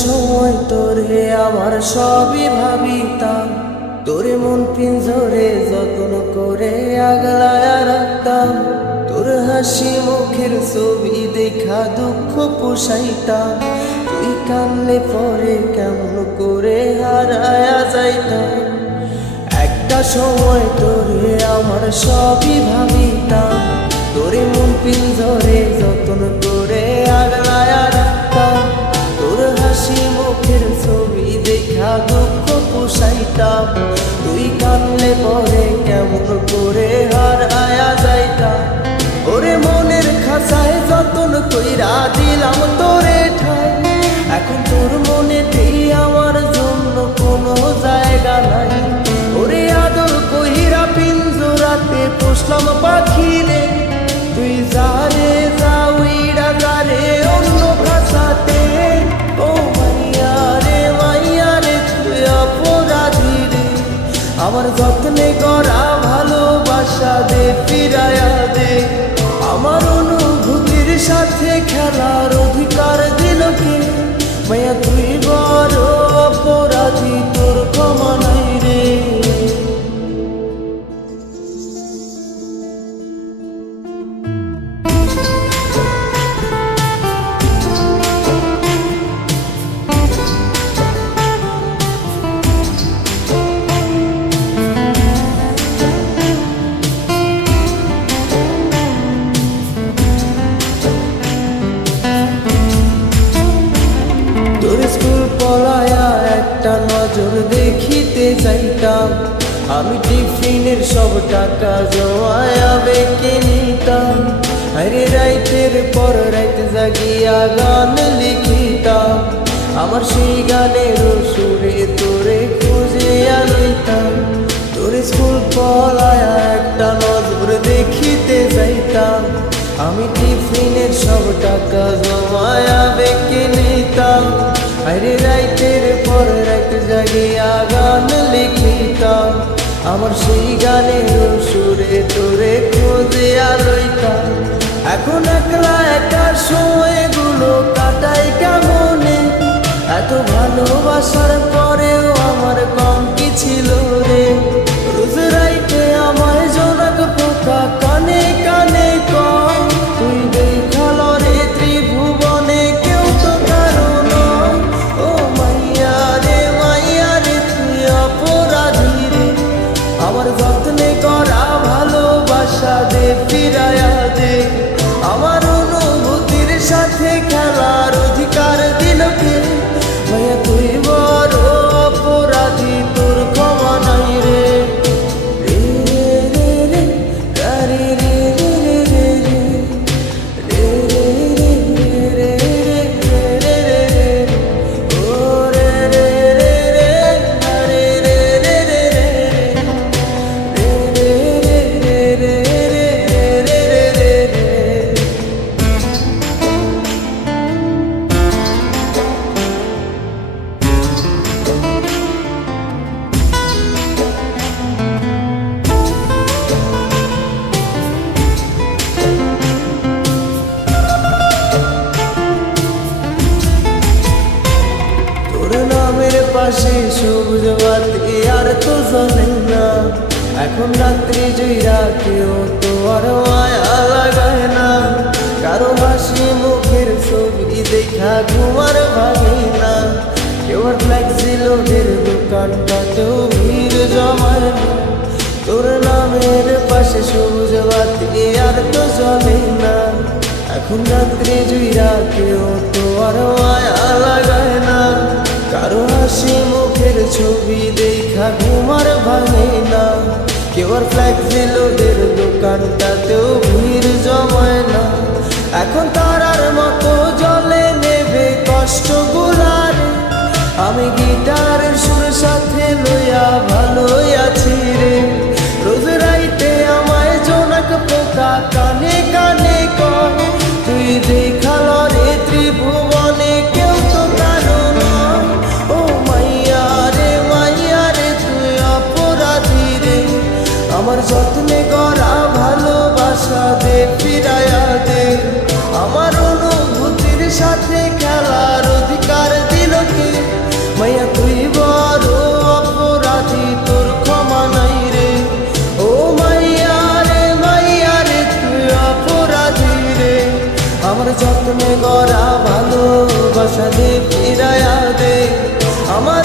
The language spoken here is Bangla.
সময় তোরে আমার সবই ভাবিতাম, তোরে মন পিঞ্জরে যত্ন করে আগলায়া রাখতাম। তোর হাসি মুখের ছবি দেখা দুঃখ পোষাইতাম, তুই কানলে পরে কেমন করে হারায়া যাইতাম। একটা সময় তোরে আমার সবই ভাবিতাম, তোরে মন পিঞ্জরে যত্ন করে আগলায়া রাখতাম। তোর হাসি মুখের ছবি দেখা দুঃখ পোষাইতাম, তুই কানলে পরে কেমন করে হারায়া যাইতাম। ওরে মনের খাঁচায় যতন কইরা দিলাম তোরে ঠাই, এখন তোর মনেতেই আমার জন্য কোনো জায়গা নাই। ওরে আদর কইরা পিঞ্জরাতে পোষলাম পাখি রে, তুই যারে যা উইড়া যারে অন্য খাঁচাতে। ও মাইয়া রে তুই অপরাধী রে, আমার যত্নে করা ভালোবাসা দে ফিরায়া দে। আমার অনুভূতির সাথে খেলার অধিকার দিল কে? মাইয়া তুই বড় অপরাধী, তোর ক্ষমা নাই রে। তোর স্কুল পলায়া একটা নজর দেখিতে যাইতাম, আমি টিফিনের সব টাকা জমায়া বেঁকে নিতাম। আরে রাইতের পর রাইত জাগিয়া গান লিখিতাম, আমার সেই গানের সুরে তোরে খুঁজে আনইতাম। তোর স্কুল পলায়া একটা নজর দেখিতে যাইতাম, আমি টিফিনের সব টাকা জমায়া বেঁকে নিতাম। আরে রাইতের পর রাইত জাগিয়া গান লিখিতাম, আমার সেই গানের সুরে তোরে খুঁজে লইতাম। এখন একলা একা সময়গুলো কাটাই কেমনে, এত ভালোবাসার পরেও আমার কম কি ছিল রে। রোজ রাইতে আমায় জোনাক পোকা কানে কানে কম, তুই দেখাল রে ত্রিভুবনে কেউ তো কারণ। ও মাইয়া রে তুই অপরাধী রে, আমার যত্নে করা ভালোবাসা দে ফিরায়া দে। আমার অনুভূতির সাথে খেলার অধিকার দিল কে? মাইয়া তুই বড় অপরাধী, তোর ক্ষমা নাই রে। পাশে সবুজ বাতি আর তো জ্বলে না, এখন রাত্রি জুইরা কেউ তো আর মায়া লাগায় না। কারো হাসি মুখের ছবি দেখা ঘুমার ভাগে না, কেউ আর ফ্লেক্সি লোডের দোকানটাতেও ভিড় জমায় না। তোর নামের পাশে সবুজ বাতি আর তো জ্বলে না, এখন রাত্রি জুইরা কেউ তো আর মায়া লাগায় না। কারো হাসি মুখের ছবি দেখা ঘুমার ভাঙে না, কেউ আর ফ্লেক্সি লোডের দোকানটাতেও ভিড় জমায় না। এখন তারার মতো জলে নেবে কষ্টগুলার, আমি গিটারের সুর সাথে লইয়া ভালোই আছি রে। রোজ রাইতে আমায় জোনাক পোকা কানে কানে কর, তুই দেখাল রে ত্রিভুবনে কেউ তো কারণ। ও মাইয়া রে তুই অপরাধী রে, আমার যত্নে করা ভালোবাসা দে ফিরায়া দে। আমার অনুভূতির সাথে খেলার অধিকার দিল আমার যত্নে গড়া ভালোবাসা দে ফিরায়া দে আমার